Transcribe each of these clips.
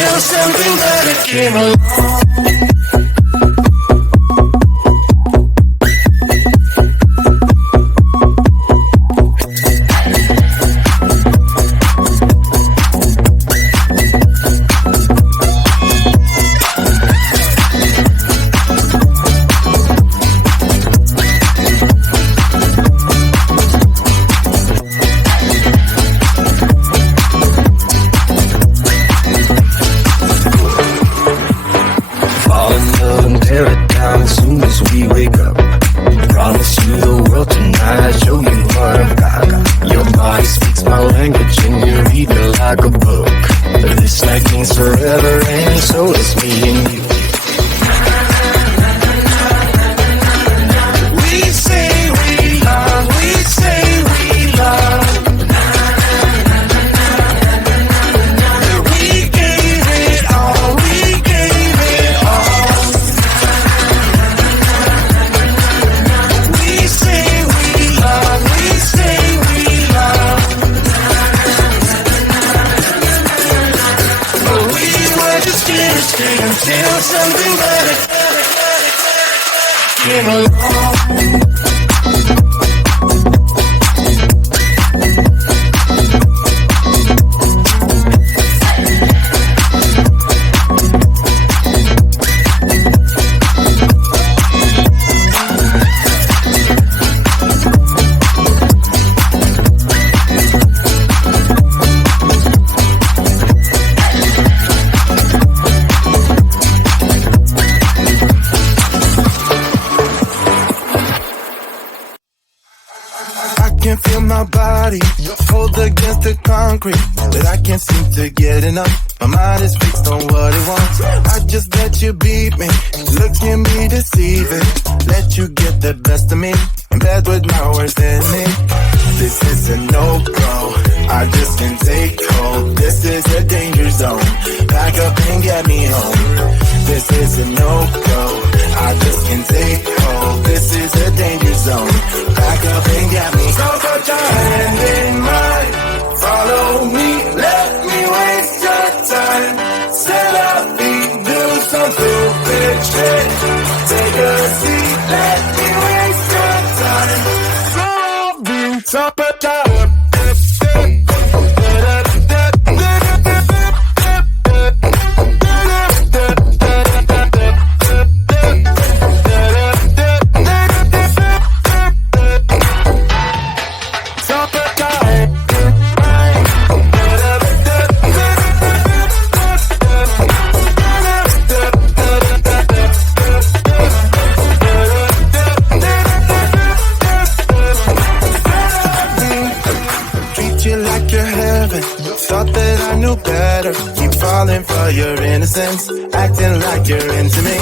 until something better came along. Until something better came along. Cold against the concrete, but I can't seem to get enough. My mind is fixed on what it wants. I just let you beat me. Looks can be deceiving. Let you get the best of me. In bed with my worst enemy. This is a no-go. I just can't take hold. This is a danger zone. Back up and get me home. This is a no-go. I just can't take hold. This is a danger zone. Back up and get me. So put your hand in mine. Follow me. Let me waste your time. Set up feet. Do some stupid shit. Take a seat. Let me waste your time. Top of time. Falling for your innocence, acting like you're into me.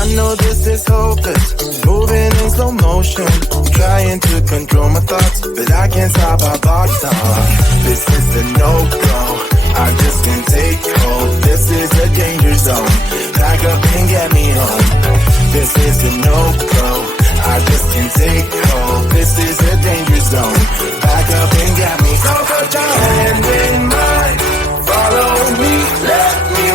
I know this is hopeless, moving in slow motion, trying to control my thoughts, but I can't stop our body talk. This is a no-go, I just can't take hold. This is a danger zone, back up and get me home. This is a no-go, I just can't take hold. This is a danger zone, back up and get me. So put your hand in mine. Follow me, let me